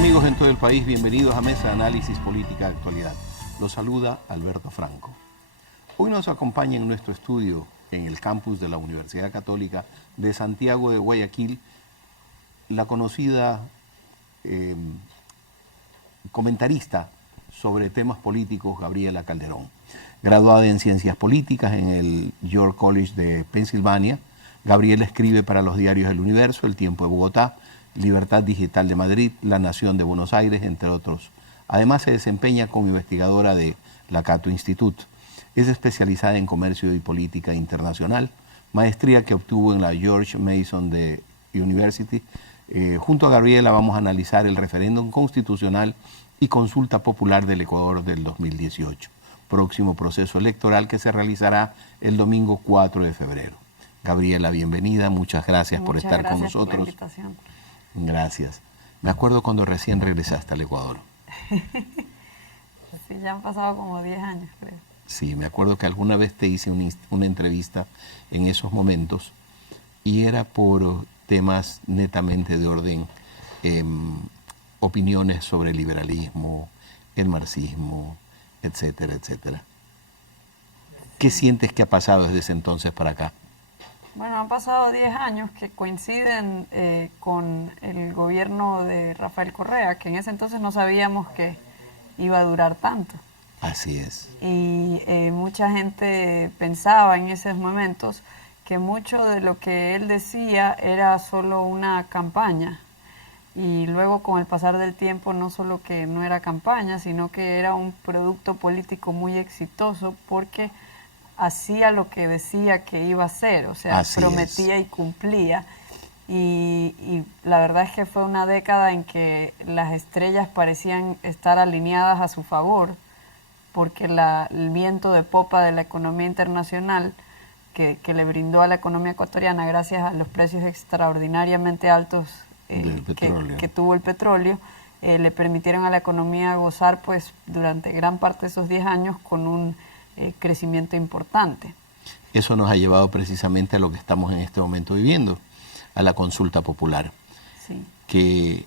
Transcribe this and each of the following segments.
amigos en todo el país, bienvenidos a Mesa de Análisis Política de Actualidad. Los saluda Alberto Franco. Hoy nos acompaña en nuestro estudio en el campus de la Universidad Católica de Santiago de Guayaquil la conocida comentarista sobre temas políticos Gabriela Calderón. Graduada en Ciencias Políticas en el York College de Pensilvania, Gabriela escribe para los diarios El Universo, El Tiempo de Bogotá, Libertad Digital de Madrid, La Nación de Buenos Aires, entre otros. Además se desempeña como investigadora de la Cato Institute. Es especializada en comercio y política internacional, maestría que obtuvo en la George Mason University. Junto a Gabriela vamos a analizar el referéndum constitucional y consulta popular del Ecuador del 2018, próximo proceso electoral que se realizará el domingo 4 de febrero. Gabriela, bienvenida, muchas gracias por estar con nosotros. Por la invitación. Gracias. Me acuerdo cuando recién regresaste al Ecuador. Sí, ya han pasado como 10 años, creo. Sí, me acuerdo que alguna vez te hice una entrevista en esos momentos y era por temas netamente de orden, opiniones sobre el liberalismo, el marxismo, etcétera, etcétera. ¿Qué sientes que ha pasado desde ese entonces para acá? Bueno, han pasado 10 años que coinciden con el gobierno de Rafael Correa, que en ese entonces no sabíamos que iba a durar tanto. Así es. Y mucha gente pensaba en esos momentos que mucho de lo que él decía era solo una campaña. Y luego con el pasar del tiempo no solo que no era campaña, sino que era un producto político muy exitoso porque hacía lo que decía que iba a hacer, o sea, así prometía y cumplía. Y la verdad es que fue una década en que las estrellas parecían estar alineadas a su favor, porque el viento de popa de la economía internacional que le brindó a la economía ecuatoriana gracias a los precios extraordinariamente altos que tuvo el petróleo, le permitieron a la economía gozar pues durante gran parte de esos 10 años con un crecimiento importante. Eso nos ha llevado precisamente a lo que estamos en este momento viviendo, a la consulta popular. Sí. Que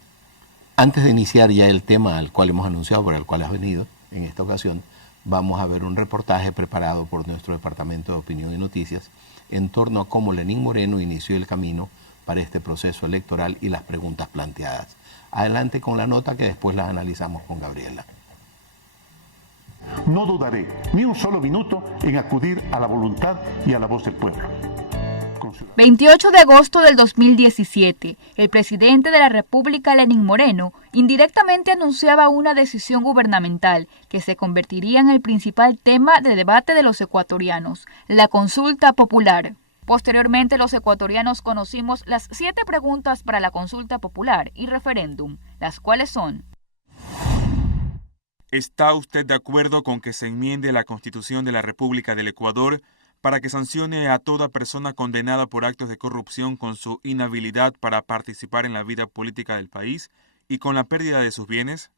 antes de iniciar ya el tema al cual hemos anunciado, por el cual has venido en esta ocasión, vamos a ver un reportaje preparado por nuestro Departamento de Opinión y Noticias en torno a cómo Lenín Moreno inició el camino para este proceso electoral y las preguntas planteadas. Adelante con la nota que después las analizamos con Gabriela. No dudaré ni un solo minuto en acudir a la voluntad y a la voz del pueblo. 28 de agosto del 2017, el presidente de la República, Lenín Moreno, indirectamente anunciaba una decisión gubernamental que se convertiría en el principal tema de debate de los ecuatorianos, la consulta popular. Posteriormente, los ecuatorianos conocimos las 7 preguntas para la consulta popular y referéndum, las cuales son: ¿está usted de acuerdo con que se enmiende la Constitución de la República del Ecuador para que sancione a toda persona condenada por actos de corrupción con su inhabilidad para participar en la vida política del país y con la pérdida de sus bienes?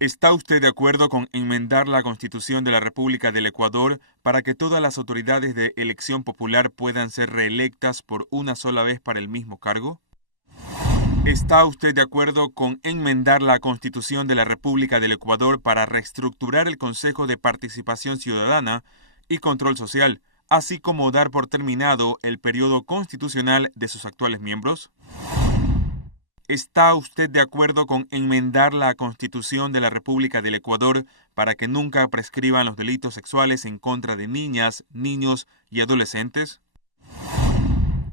¿Está usted de acuerdo con enmendar la Constitución de la República del Ecuador para que todas las autoridades de elección popular puedan ser reelectas por una sola vez para el mismo cargo? ¿Está usted de acuerdo con enmendar la Constitución de la República del Ecuador para reestructurar el Consejo de Participación Ciudadana y Control Social, así como dar por terminado el periodo constitucional de sus actuales miembros? ¿Está usted de acuerdo con enmendar la Constitución de la República del Ecuador para que nunca prescriban los delitos sexuales en contra de niñas, niños y adolescentes?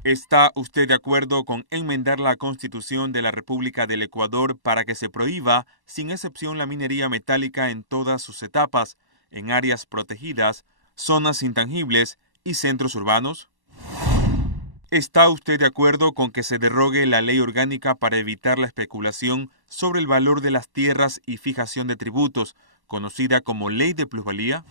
¿Está usted de acuerdo con enmendar la Constitución de la República del Ecuador para que se prohíba, sin excepción, la minería metálica en todas sus etapas, en áreas protegidas, zonas intangibles y centros urbanos? ¿Está usted de acuerdo con que se derrogue la ley orgánica para evitar la especulación sobre el valor de las tierras y fijación de tributos, conocida como Ley de Plusvalía?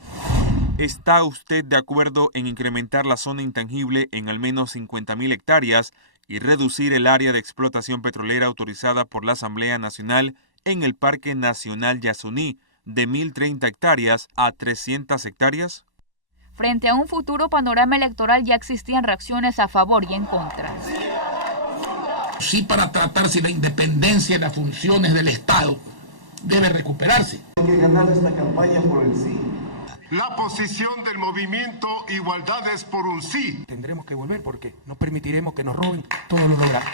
¿Está usted de acuerdo en incrementar la zona intangible en al menos 50.000 hectáreas y reducir el área de explotación petrolera autorizada por la Asamblea Nacional en el Parque Nacional Yasuní de 1.030 hectáreas a 300 hectáreas? Frente a un futuro panorama electoral ya existían reacciones a favor y en contra. Sí, para tratar si la independencia y las funciones del Estado debe recuperarse. Hay que ganar esta campaña por el sí. La posición del movimiento Igualdad es por un sí. Tendremos que volver porque no permitiremos que nos roben todo lo logrado.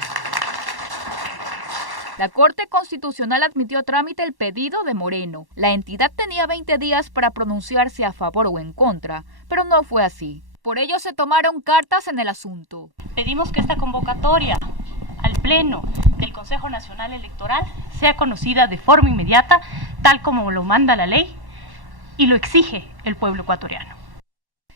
La Corte Constitucional admitió a trámite el pedido de Moreno. La entidad tenía 20 días para pronunciarse a favor o en contra, pero no fue así. Por ello se tomaron cartas en el asunto. Pedimos que esta convocatoria al Pleno del Consejo Nacional Electoral sea conocida de forma inmediata, tal como lo manda la ley y lo exige el pueblo ecuatoriano.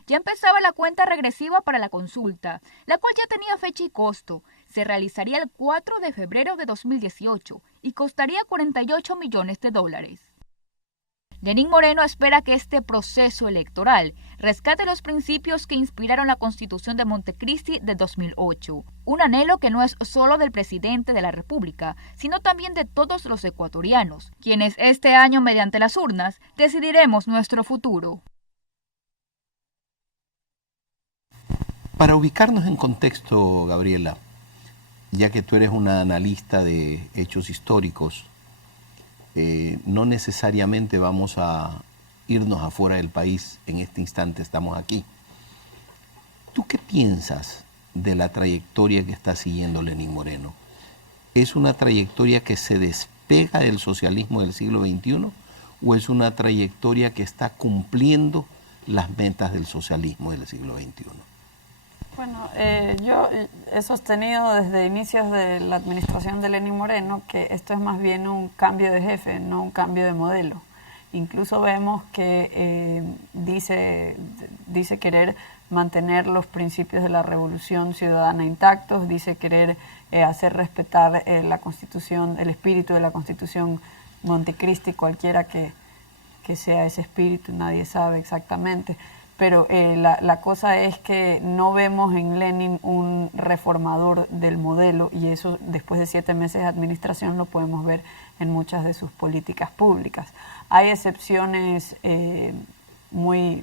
Ya empezaba la cuenta regresiva para la consulta, la cual ya tenía fecha y costo. Se realizaría el 4 de febrero de 2018 y costaría $48 millones. Lenín Moreno espera que este proceso electoral rescate los principios que inspiraron la Constitución de Montecristi de 2008, un anhelo que no es solo del presidente de la República, sino también de todos los ecuatorianos, quienes este año mediante las urnas decidiremos nuestro futuro. Para ubicarnos en contexto, Gabriela, ya que tú eres una analista de hechos históricos, no necesariamente vamos a irnos afuera del país, en este instante estamos aquí. ¿Tú qué piensas de la trayectoria que está siguiendo Lenín Moreno? ¿Es una trayectoria que se despega del socialismo del siglo XXI o es una trayectoria que está cumpliendo las metas del socialismo del siglo XXI? Bueno, yo he sostenido desde inicios de la administración de Lenín Moreno que esto es más bien un cambio de jefe, no un cambio de modelo. Incluso vemos que dice querer mantener los principios de la Revolución Ciudadana intactos, dice querer hacer respetar la Constitución, el espíritu de la Constitución Montecristi, cualquiera que sea ese espíritu, nadie sabe exactamente. Pero la cosa es que no vemos en Lenin un reformador del modelo y eso después de 7 meses de administración lo podemos ver en muchas de sus políticas públicas. Hay excepciones muy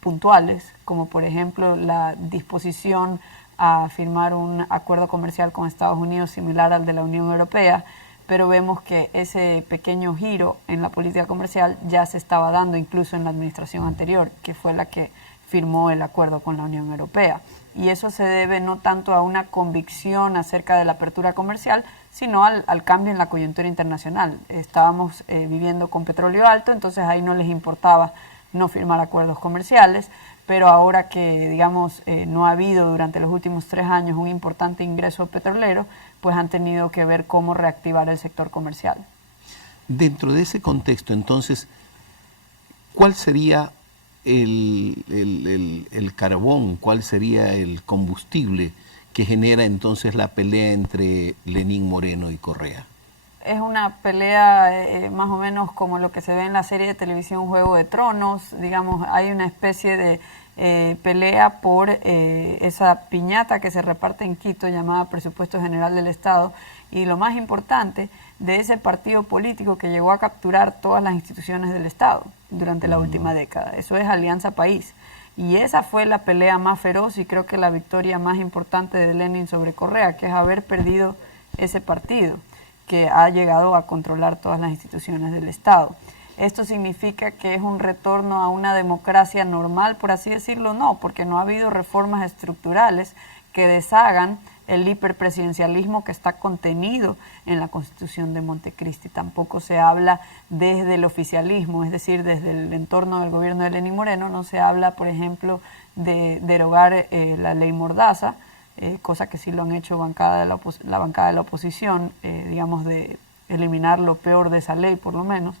puntuales, como por ejemplo la disposición a firmar un acuerdo comercial con Estados Unidos similar al de la Unión Europea, pero vemos que ese pequeño giro en la política comercial ya se estaba dando incluso en la administración anterior, que fue la que firmó el acuerdo con la Unión Europea. Y eso se debe no tanto a una convicción acerca de la apertura comercial, sino al cambio en la coyuntura internacional. Estábamos viviendo con petróleo alto, entonces ahí no les importaba no firmar acuerdos comerciales, pero ahora que, digamos, no ha habido durante los últimos 3 años un importante ingreso petrolero, pues han tenido que ver cómo reactivar el sector comercial. Dentro de ese contexto, entonces, ¿cuál sería el carbón, cuál sería el combustible que genera entonces la pelea entre Lenín Moreno y Correa? Es una pelea más o menos como lo que se ve en la serie de televisión Juego de Tronos, digamos, hay una especie de pelea por esa piñata que se reparte en Quito llamada Presupuesto General del Estado, y lo más importante, de ese partido político que llegó a capturar todas las instituciones del Estado durante la última década. Eso es Alianza País. Y esa fue la pelea más feroz y creo que la victoria más importante de Lenin sobre Correa, que es haber perdido ese partido que ha llegado a controlar todas las instituciones del Estado. ¿Esto significa que es un retorno a una democracia normal, por así decirlo? No, porque no ha habido reformas estructurales que deshagan el hiperpresidencialismo que está contenido en la Constitución de Montecristi. Tampoco se habla desde el oficialismo, es decir, desde el entorno del gobierno de Lenín Moreno, no se habla, por ejemplo, de derogar la ley Mordaza, cosa que sí lo han hecho la bancada de la oposición, digamos, de eliminar lo peor de esa ley, por lo menos.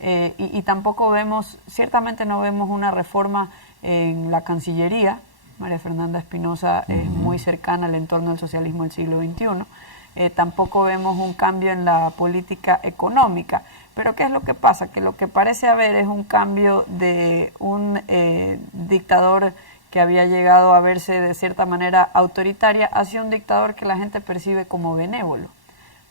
Y tampoco vemos, ciertamente no vemos una reforma en la Cancillería. María Fernanda Espinosa es muy cercana al entorno del socialismo del siglo XXI. Tampoco vemos un cambio en la política económica. Pero ¿qué es lo que pasa? Que lo que parece haber es un cambio de un dictador que había llegado a verse de cierta manera autoritaria hacia un dictador que la gente percibe como benévolo,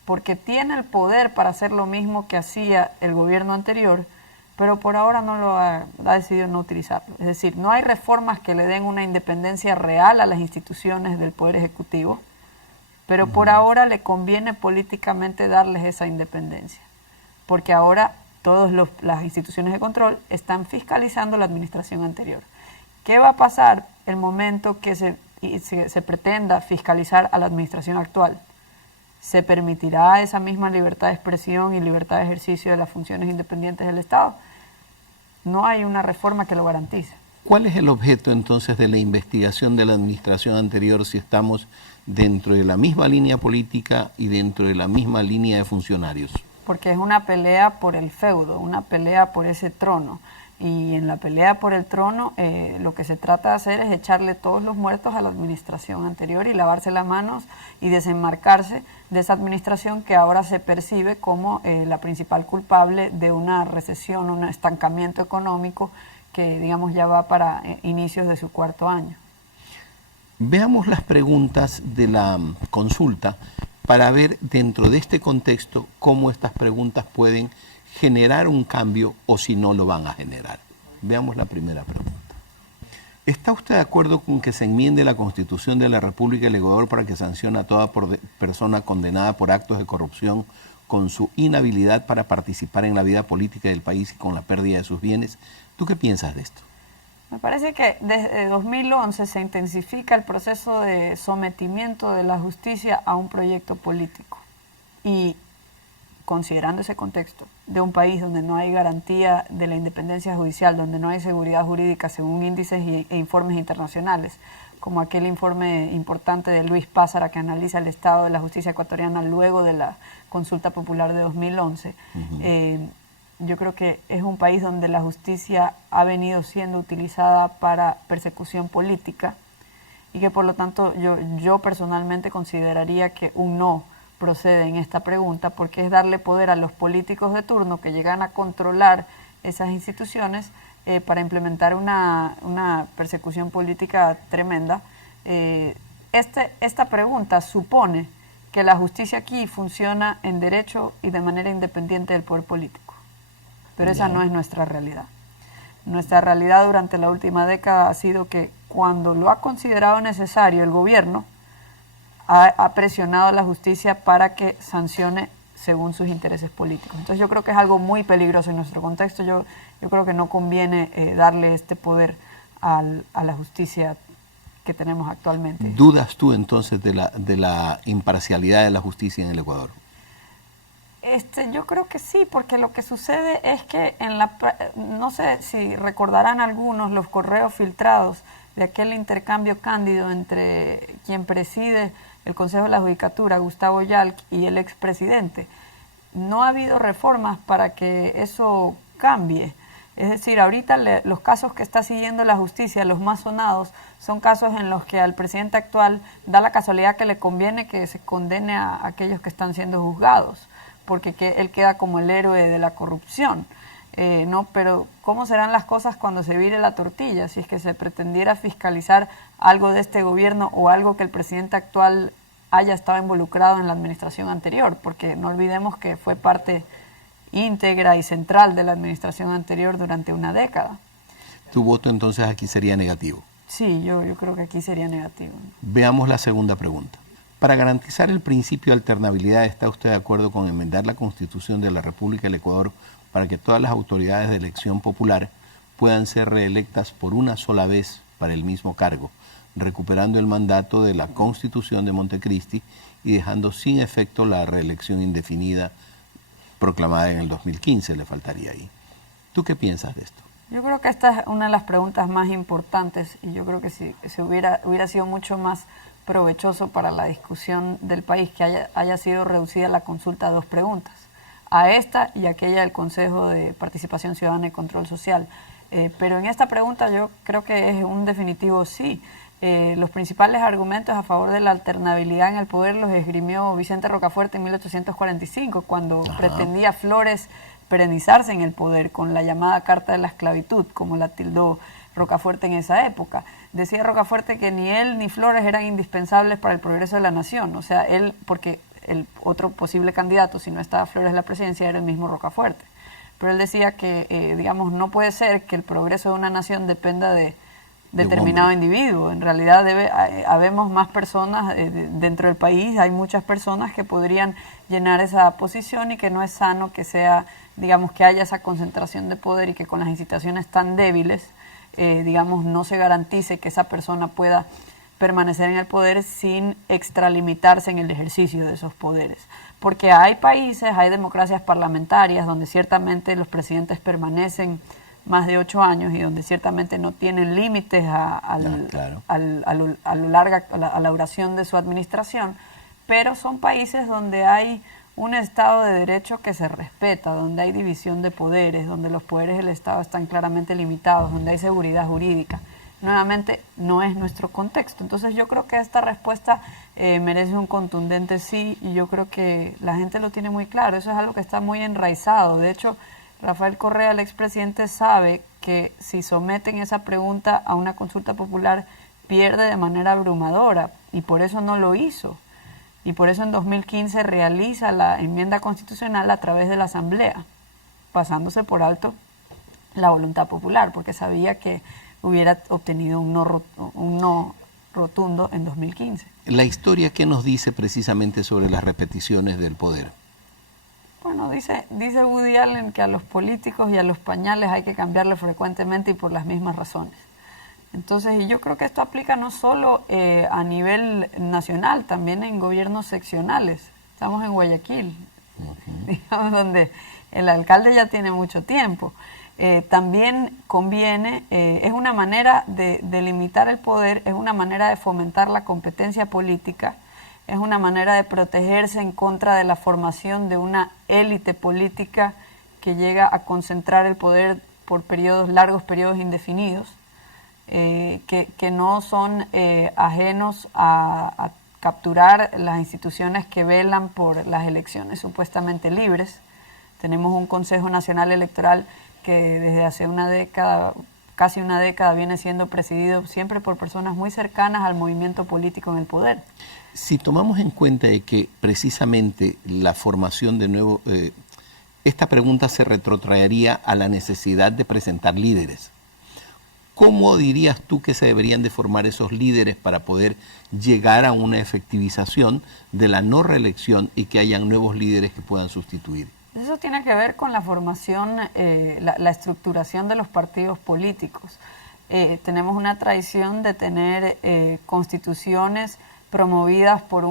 porque tiene el poder para hacer lo mismo que hacía el gobierno anterior, pero por ahora no lo ha decidido no utilizarlo. Es decir, no hay reformas que le den una independencia real a las instituciones del Poder Ejecutivo, Pero por ahora le conviene políticamente darles esa independencia, porque ahora todas las instituciones de control están fiscalizando la administración anterior. ¿Qué va a pasar el momento que se pretenda fiscalizar a la administración actual? ¿Se permitirá esa misma libertad de expresión y libertad de ejercicio de las funciones independientes del Estado? No hay una reforma que lo garantice. ¿Cuál es el objeto entonces de la investigación de la administración anterior si estamos dentro de la misma línea política y dentro de la misma línea de funcionarios? Porque es una pelea por el feudo, una pelea por ese trono. Y en la pelea por el trono lo que se trata de hacer es echarle todos los muertos a la administración anterior y lavarse las manos y desenmarcarse de esa administración que ahora se percibe como la principal culpable de una recesión, un estancamiento económico que digamos ya va para inicios de su cuarto año. Veamos las preguntas de la consulta para ver dentro de este contexto cómo estas preguntas pueden generar un cambio o si no lo van a generar. Veamos la primera pregunta. ¿Está usted de acuerdo con que se enmiende la Constitución de la República del Ecuador para que sancione a toda persona condenada por actos de corrupción con su inhabilidad para participar en la vida política del país y con la pérdida de sus bienes? ¿Tú qué piensas de esto? Me parece que desde 2011 se intensifica el proceso de sometimiento de la justicia a un proyecto político. Y considerando ese contexto de un país donde no hay garantía de la independencia judicial, donde no hay seguridad jurídica según índices e informes internacionales, como aquel informe importante de Luis Pázara que analiza el estado de la justicia ecuatoriana luego de la consulta popular de 2011, yo creo que es un país donde la justicia ha venido siendo utilizada para persecución política y que por lo tanto yo personalmente consideraría que un no procede en esta pregunta, porque es darle poder a los políticos de turno que llegan a controlar esas instituciones para implementar una persecución política tremenda. Esta pregunta supone que la justicia aquí funciona en derecho y de manera independiente del poder político, pero esa no es nuestra realidad. Nuestra realidad durante la última década ha sido que cuando lo ha considerado necesario el gobierno, ha presionado a la justicia para que sancione según sus intereses políticos. Entonces yo creo que es algo muy peligroso en nuestro contexto. Yo creo que no conviene darle este poder a la justicia que tenemos actualmente. ¿Dudas tú entonces de la imparcialidad de la justicia en el Ecuador? Yo creo que sí, porque lo que sucede es que no sé si recordarán algunos los correos filtrados de aquel intercambio cándido entre quien preside el Consejo de la Judicatura, Gustavo Yalc, y el expresidente. No ha habido reformas para que eso cambie. Es decir, ahorita los casos que está siguiendo la justicia, los más sonados, son casos en los que al presidente actual da la casualidad que le conviene que se condene a aquellos que están siendo juzgados, porque él queda como el héroe de la corrupción. No, pero ¿cómo serán las cosas cuando se vire la tortilla? Si es que se pretendiera fiscalizar algo de este gobierno o algo que el presidente actual haya estado involucrado en la administración anterior, porque no olvidemos que fue parte íntegra y central de la administración anterior durante una década. ¿Tu voto entonces aquí sería negativo? Sí, yo creo que aquí sería negativo. Veamos la segunda pregunta. Para garantizar el principio de alternabilidad, ¿está usted de acuerdo con enmendar la Constitución de la República del Ecuador para que todas las autoridades de elección popular puedan ser reelectas por una sola vez para el mismo cargo, recuperando el mandato de la Constitución de Montecristi y dejando sin efecto la reelección indefinida proclamada en el 2015? Le faltaría ahí. ¿Tú qué piensas de esto? Yo creo que esta es una de las preguntas más importantes y yo creo que si hubiera sido mucho más provechoso para la discusión del país que haya sido reducida la consulta a 2 preguntas, a esta y aquella del Consejo de Participación Ciudadana y Control Social. Pero en esta pregunta yo creo que es un definitivo sí. Los principales argumentos a favor de la alternabilidad en el poder los esgrimió Vicente Rocafuerte en 1845, cuando pretendía Flores perennizarse en el poder con la llamada Carta de la Esclavitud, como la tildó Rocafuerte en esa época. Decía Rocafuerte que ni él ni Flores eran indispensables para el progreso de la nación, o sea, él, porque el otro posible candidato, si no estaba Flores en la presidencia, era el mismo Rocafuerte. Pero él decía que, digamos, no puede ser que el progreso de una nación dependa de determinado individuo. En realidad habemos más personas dentro del país, hay muchas personas que podrían llenar esa posición y que no es sano que sea, digamos, que haya esa concentración de poder y que con las instituciones tan débiles, digamos, no se garantice que esa persona pueda permanecer en el poder sin extralimitarse en el ejercicio de esos poderes. Porque hay países, hay democracias parlamentarias donde ciertamente los presidentes permanecen más de 8 años y donde ciertamente no tienen límites a la duración de su administración, pero son países donde hay un Estado de Derecho que se respeta, donde hay división de poderes, donde los poderes del Estado están claramente limitados, donde hay seguridad jurídica. Nuevamente, no es nuestro contexto. Entonces yo creo que esta respuesta merece un contundente sí, y yo creo que la gente lo tiene muy claro. Eso es algo que está muy enraizado. De hecho, Rafael Correa, el expresidente, sabe que si someten esa pregunta a una consulta popular, pierde de manera abrumadora, y por eso no lo hizo. Y por eso en 2015 realiza la enmienda constitucional a través de la Asamblea, pasándose por alto la voluntad popular, porque sabía que hubiera obtenido un no rotundo en 2015. La historia, ¿qué nos dice precisamente sobre las repeticiones del poder? Bueno, dice Woody Allen que a los políticos y a los pañales hay que cambiarle frecuentemente y por las mismas razones. Entonces, y yo creo que esto aplica no solo a nivel nacional, también en gobiernos seccionales. Estamos en Guayaquil, digamos, donde el alcalde ya tiene mucho tiempo. También conviene, es una manera de limitar el poder, es una manera de fomentar la competencia política, es una manera de protegerse en contra de la formación de una élite política que llega a concentrar el poder por largos periodos indefinidos, que no son ajenos a capturar las instituciones que velan por las elecciones supuestamente libres. Tenemos un Consejo Nacional Electoral que desde hace una década, casi una década, viene siendo presidido siempre por personas muy cercanas al movimiento político en el poder. Si tomamos en cuenta de que precisamente la formación de nuevo, esta pregunta se retrotraería a la necesidad de presentar líderes. ¿Cómo dirías tú que se deberían de formar esos líderes para poder llegar a una efectivización de la no reelección y que hayan nuevos líderes que puedan sustituir? Eso tiene que ver con la formación, la estructuración de los partidos políticos. Tenemos una tradición de tener constituciones promovidas por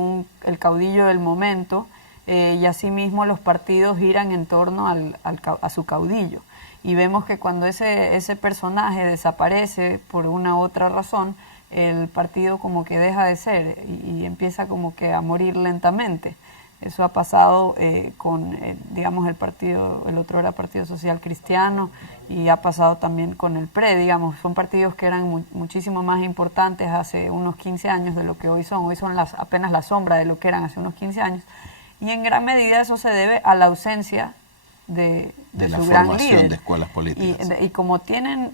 el caudillo del momento, y asimismo los partidos giran en torno a su caudillo. Y vemos que cuando ese personaje desaparece por una u otra razón, el partido como que deja de ser y empieza como que a morir lentamente. Eso ha pasado con, digamos, el otro era Partido Social Cristiano, y ha pasado también con el PRE, digamos. Son partidos que eran muchísimo más importantes hace unos 15 años de lo que hoy son. Hoy son apenas la sombra de lo que eran hace unos 15 años. Y en gran medida eso se debe a la ausencia de la su gran formación líder. de escuelas políticas. Y como tienen,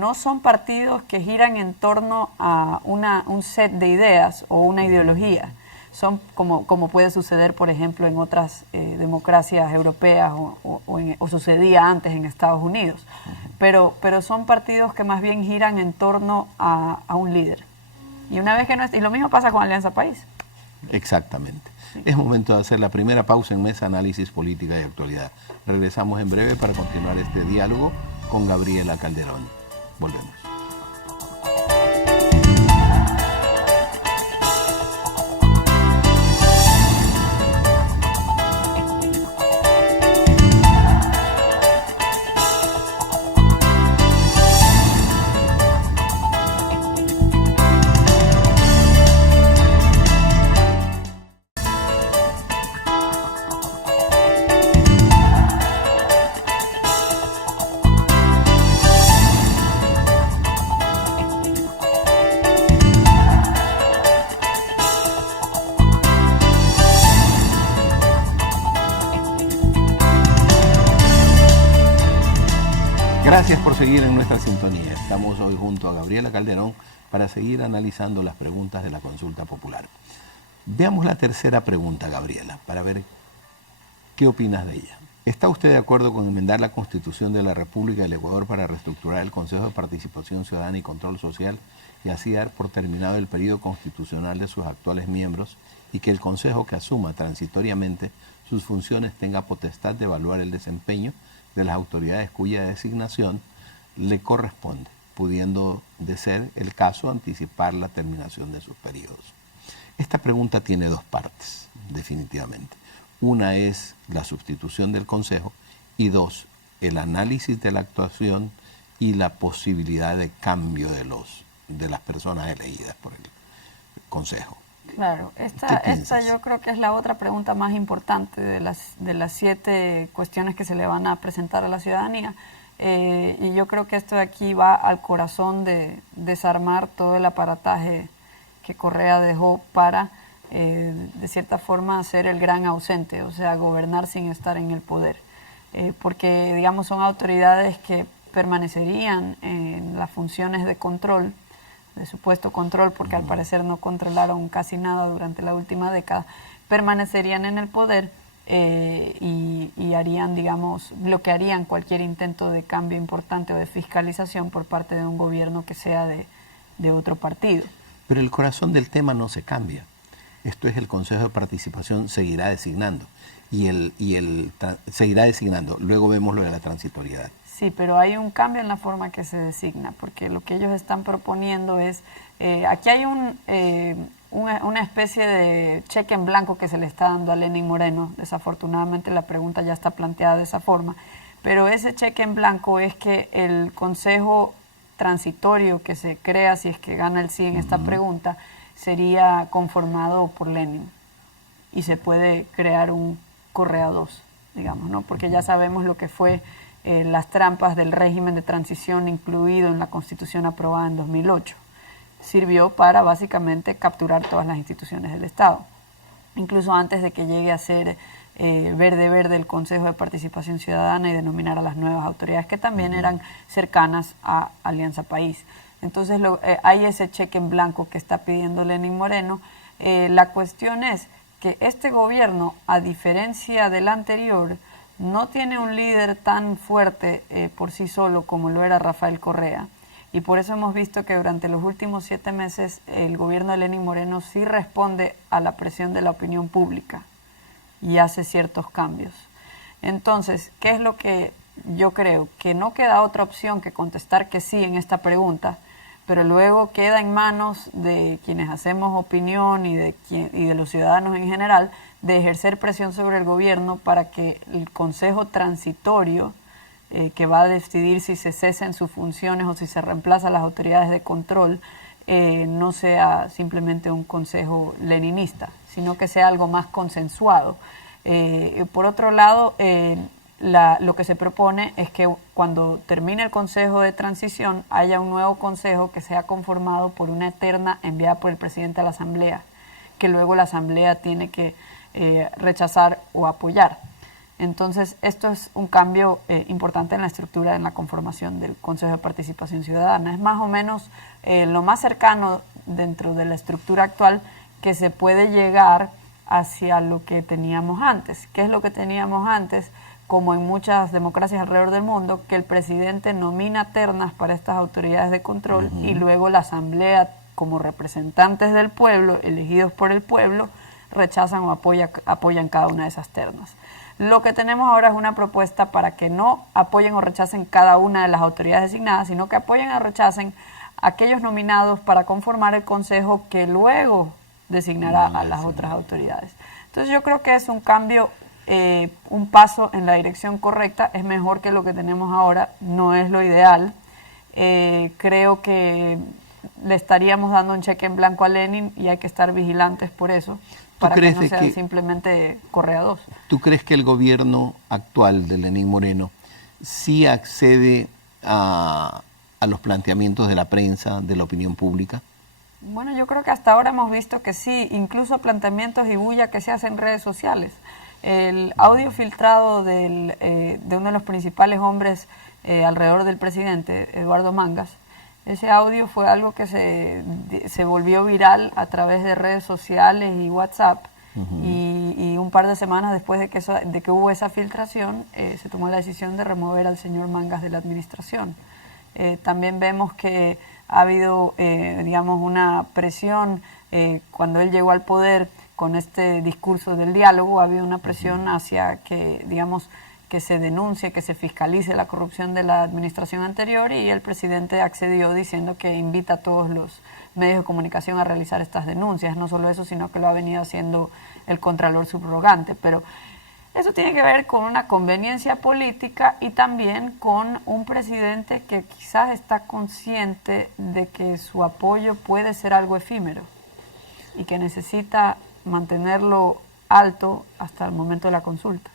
no son partidos que giran en torno a un set de ideas o una ideología. Son como puede suceder, por ejemplo, en otras democracias europeas o sucedía antes en Estados Unidos. Pero son partidos que más bien giran en torno a un líder. Y una vez que no y lo mismo pasa con Alianza País. Exactamente. Sí. Es momento de hacer la primera pausa en Mesa Análisis Política y Actualidad. Regresamos en breve para continuar este diálogo con Gabriela Calderón. Volvemos. Gracias por seguir en nuestra sintonía. Estamos hoy junto a Gabriela Calderón para seguir analizando las preguntas de la consulta popular. Veamos la tercera pregunta, Gabriela, para ver qué opinas de ella. ¿Está usted de acuerdo con enmendar la Constitución de la República del Ecuador para reestructurar el Consejo de Participación Ciudadana y Control Social y así dar por terminado el periodo constitucional de sus actuales miembros y que el Consejo que asuma transitoriamente sus funciones tenga potestad de evaluar el desempeño de las autoridades cuya designación le corresponde, pudiendo, de ser el caso, anticipar la terminación de sus periodos? Esta pregunta tiene dos partes, definitivamente. Una es la sustitución del Consejo y dos, el análisis de la actuación y la posibilidad de cambio de las personas elegidas por el Consejo. Claro, esta yo creo que es la otra pregunta más importante de las 7 cuestiones que se le van a presentar a la ciudadanía. Y yo creo que esto de aquí va al corazón de desarmar todo el aparataje que Correa dejó para, de cierta forma, ser el gran ausente, o sea, gobernar sin estar en el poder. Porque, digamos, son autoridades que permanecerían en las funciones de control, de supuesto control, porque al parecer no controlaron casi nada durante la última década, permanecerían en el poder y harían, digamos, bloquearían cualquier intento de cambio importante o de fiscalización por parte de un gobierno que sea de otro partido. Pero el corazón del tema no se cambia. Esto es, el Consejo de Participación seguirá designando seguirá designando. Luego vemos lo de la transitoriedad. Sí, pero hay un cambio en la forma que se designa, porque lo que ellos están proponiendo es, aquí hay una especie de cheque en blanco que se le está dando a Lenín Moreno. Desafortunadamente la pregunta ya está planteada de esa forma, pero ese cheque en blanco es que el Consejo transitorio que se crea, si es que gana el sí en esta pregunta, sería conformado por Lenin y se puede crear un Correa 2, digamos, ¿no? Porque ya sabemos lo que fue las trampas del régimen de transición incluido en la Constitución aprobada en 2008. Sirvió para básicamente capturar todas las instituciones del Estado, incluso antes de que llegue a ser verde el Consejo de Participación Ciudadana y denominar a las nuevas autoridades que también eran cercanas a Alianza País. Entonces hay ese cheque en blanco que está pidiendo Lenín Moreno. La cuestión es que este gobierno, a diferencia del anterior, no tiene un líder tan fuerte por sí solo como lo era Rafael Correa. Y por eso hemos visto que durante los últimos 7 meses el gobierno de Lenín Moreno sí responde a la presión de la opinión pública y hace ciertos cambios. Entonces, ¿qué es lo que yo creo? Que no queda otra opción que contestar que sí en esta pregunta, pero luego queda en manos de quienes hacemos opinión y de los ciudadanos en general de ejercer presión sobre el gobierno para que el Consejo Transitorio, que va a decidir si se cesan sus funciones o si se reemplazan las autoridades de control, no sea simplemente un consejo leninista, sino que sea algo más consensuado. Por otro lado, lo que se propone es que cuando termine el Consejo de Transición haya un nuevo consejo que sea conformado por una terna enviada por el presidente a la Asamblea, que luego la Asamblea tiene que rechazar o apoyar. Entonces, esto es un cambio importante en la estructura, en la conformación del Consejo de Participación Ciudadana. Es más o menos lo más cercano dentro de la estructura actual que se puede llegar hacia lo que teníamos antes. ¿Qué es lo que teníamos antes? Como en muchas democracias alrededor del mundo, que el presidente nomina ternas para estas autoridades de control y luego la Asamblea, como representantes del pueblo, elegidos por el pueblo, rechazan o apoyan cada una de esas ternas. Lo que tenemos ahora es una propuesta para que no apoyen o rechacen cada una de las autoridades designadas, sino que apoyen o rechacen aquellos nominados para conformar el consejo que luego designará a las otras autoridades. Entonces yo creo que es un cambio, un paso en la dirección correcta. Es mejor que lo que tenemos ahora, no es lo ideal. Creo que le estaríamos dando un cheque en blanco a Lenin y hay que estar vigilantes por eso, para que no sea simplemente Correa 2. ¿Tú crees que el gobierno actual de Lenín Moreno sí accede a los planteamientos de la prensa, de la opinión pública? Bueno, yo creo que hasta ahora hemos visto que sí, incluso planteamientos y bulla que se hacen en redes sociales. El audio filtrado de uno de los principales hombres alrededor del presidente, Eduardo Mangas, ese audio fue algo que se volvió viral a través de redes sociales y WhatsApp, y un par de semanas después de que hubo esa filtración, se tomó la decisión de remover al señor Mangas de la administración. También vemos que ha habido, digamos, una presión cuando él llegó al poder con este discurso del diálogo, ha habido una presión hacia que, digamos, que se denuncie, que se fiscalice la corrupción de la administración anterior, y el presidente accedió diciendo que invita a todos los medios de comunicación a realizar estas denuncias. No solo eso, sino que lo ha venido haciendo el Contralor Subrogante. Pero eso tiene que ver con una conveniencia política y también con un presidente que quizás está consciente de que su apoyo puede ser algo efímero y que necesita mantenerlo alto hasta el momento de la consulta.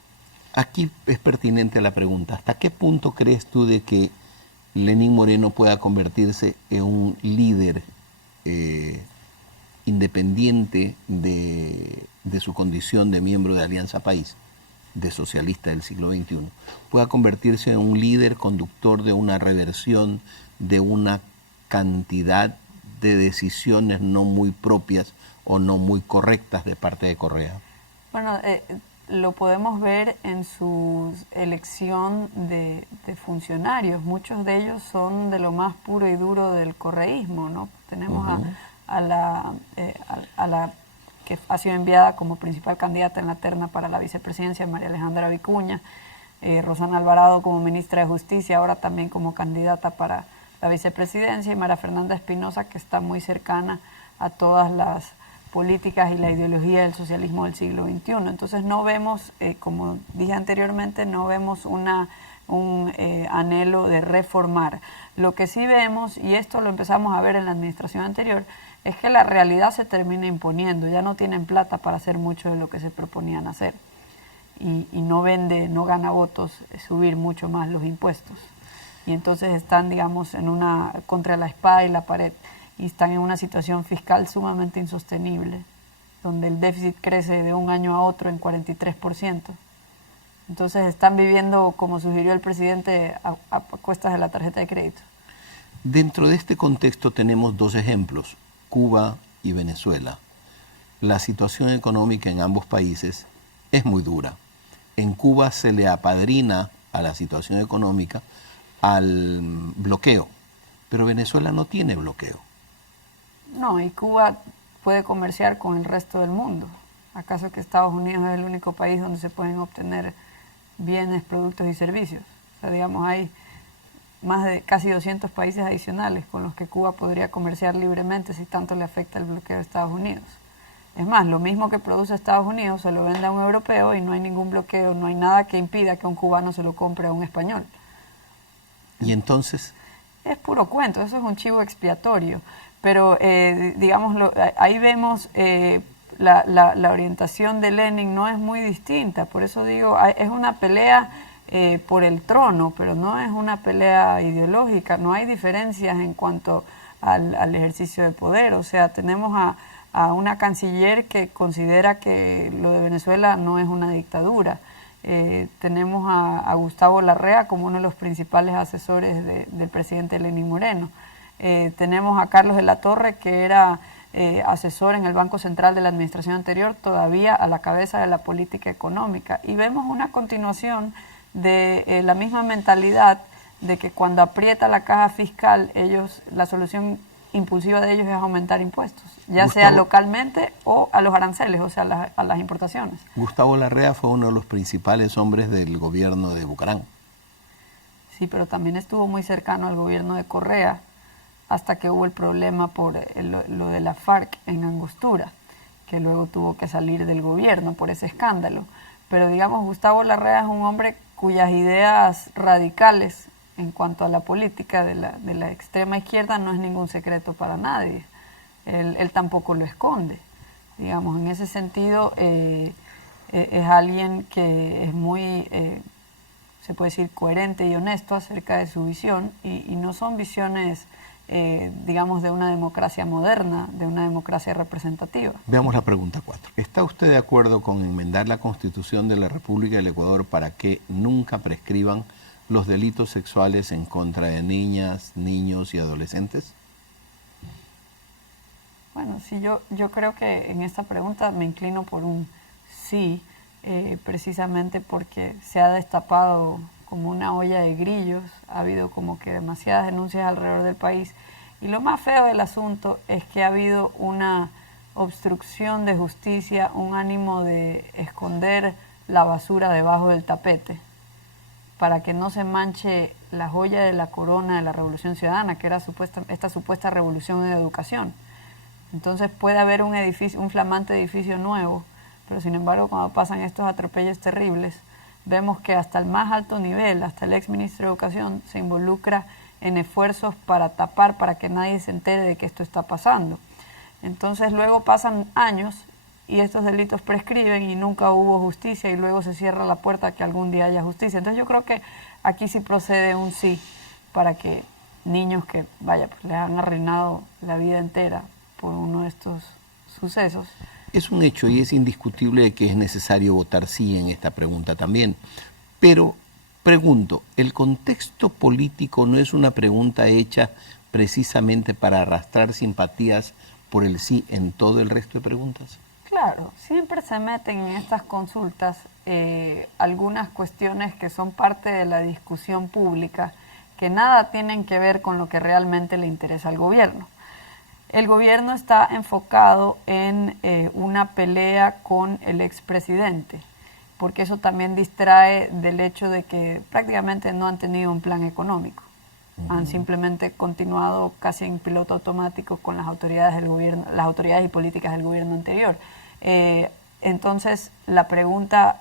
Aquí es pertinente la pregunta. ¿Hasta qué punto crees tú de que Lenín Moreno pueda convertirse en un líder independiente de su condición de miembro de Alianza País, de socialista del siglo XXI? ¿Pueda convertirse en un líder conductor de una reversión de una cantidad de decisiones no muy propias o no muy correctas de parte de Correa? Bueno, lo podemos ver en su elección de funcionarios. Muchos de ellos son de lo más puro y duro del correísmo, ¿no? Tenemos a la que ha sido enviada como principal candidata en la terna para la vicepresidencia, María Alejandra Vicuña, Rosana Alvarado como ministra de Justicia, ahora también como candidata para la vicepresidencia, y María Fernanda Espinosa, que está muy cercana a todas las políticas y la ideología del socialismo del siglo XXI. Entonces no vemos, como dije anteriormente, no vemos un anhelo de reformar. Lo que sí vemos, y esto lo empezamos a ver en la administración anterior, es que la realidad se termina imponiendo. Ya no tienen plata para hacer mucho de lo que se proponían hacer. Y no gana votos subir mucho más los impuestos. Y entonces están, digamos, contra la espada y la pared. Y están en una situación fiscal sumamente insostenible, donde el déficit crece de un año a otro en 43%. Entonces están viviendo, como sugirió el presidente, a cuestas de la tarjeta de crédito. Dentro de este contexto tenemos dos ejemplos, Cuba y Venezuela. La situación económica en ambos países es muy dura. En Cuba se le apadrina a la situación económica al bloqueo, pero Venezuela no tiene bloqueo. No, y Cuba puede comerciar con el resto del mundo. ¿Acaso que Estados Unidos es el único país donde se pueden obtener bienes, productos y servicios? O sea, digamos, hay más de casi 200 países adicionales con los que Cuba podría comerciar libremente si tanto le afecta el bloqueo de Estados Unidos. Es más, lo mismo que produce Estados Unidos se lo vende a un europeo y no hay ningún bloqueo, no hay nada que impida que un cubano se lo compre a un español. ¿Y entonces? Es puro cuento, eso es un chivo expiatorio. Pero, digamos, ahí vemos la orientación de Lenin no es muy distinta. Por eso digo, es una pelea por el trono, pero no es una pelea ideológica. No hay diferencias en cuanto al ejercicio de poder. O sea, tenemos a una canciller que considera que lo de Venezuela no es una dictadura. Tenemos a Gustavo Larrea como uno de los principales asesores del presidente Lenín Moreno. Tenemos a Carlos de la Torre, que era asesor en el Banco Central de la administración anterior, todavía a la cabeza de la política económica. Y vemos una continuación de la misma mentalidad de que cuando aprieta la caja fiscal, la solución impulsiva de ellos es aumentar impuestos, ya sea localmente o a los aranceles, o sea, a las importaciones. Gustavo Larrea fue uno de los principales hombres del gobierno de Bucarán. Sí, pero también estuvo muy cercano al gobierno de Correa, hasta que hubo el problema por lo de la FARC en Angostura, que luego tuvo que salir del gobierno por ese escándalo. Pero digamos, Gustavo Larrea es un hombre cuyas ideas radicales en cuanto a la política de la extrema izquierda no es ningún secreto para nadie. Él tampoco lo esconde. Digamos, en ese sentido es alguien que es muy, se puede decir, coherente y honesto acerca de su visión y no son visiones digamos, de una democracia moderna, de una democracia representativa. Veamos la pregunta 4. ¿Está usted de acuerdo con enmendar la Constitución de la República del Ecuador para que nunca prescriban los delitos sexuales en contra de niñas, niños y adolescentes? Bueno, sí, yo creo que en esta pregunta me inclino por un sí, precisamente porque se ha destapado como una olla de grillos, ha habido como que demasiadas denuncias alrededor del país, y lo más feo del asunto es que ha habido una obstrucción de justicia, un ánimo de esconder la basura debajo del tapete para que no se manche la joya de la corona de la Revolución Ciudadana, que era esta supuesta revolución en educación. Entonces puede haber un edificio, un flamante edificio nuevo, pero sin embargo cuando pasan estos atropellos terribles, vemos que hasta el más alto nivel, hasta el ex ministro de Educación, se involucra en esfuerzos para tapar, para que nadie se entere de que esto está pasando. Entonces luego pasan años y estos delitos prescriben y nunca hubo justicia, y luego se cierra la puerta a que algún día haya justicia. Entonces yo creo que aquí sí procede un sí para que niños que, vaya, pues les han arruinado la vida entera por uno de estos sucesos. Es un hecho y es indiscutible que es necesario votar sí en esta pregunta también. Pero pregunto, ¿el contexto político no es una pregunta hecha precisamente para arrastrar simpatías por el sí en todo el resto de preguntas? Claro, siempre se meten en estas consultas algunas cuestiones que son parte de la discusión pública, que nada tienen que ver con lo que realmente le interesa al gobierno. El gobierno está enfocado en una pelea con el expresidente, porque eso también distrae del hecho de que prácticamente no han tenido un plan económico. Han simplemente continuado casi en piloto automático con las autoridades del gobierno, las autoridades y políticas del gobierno anterior. Entonces, la pregunta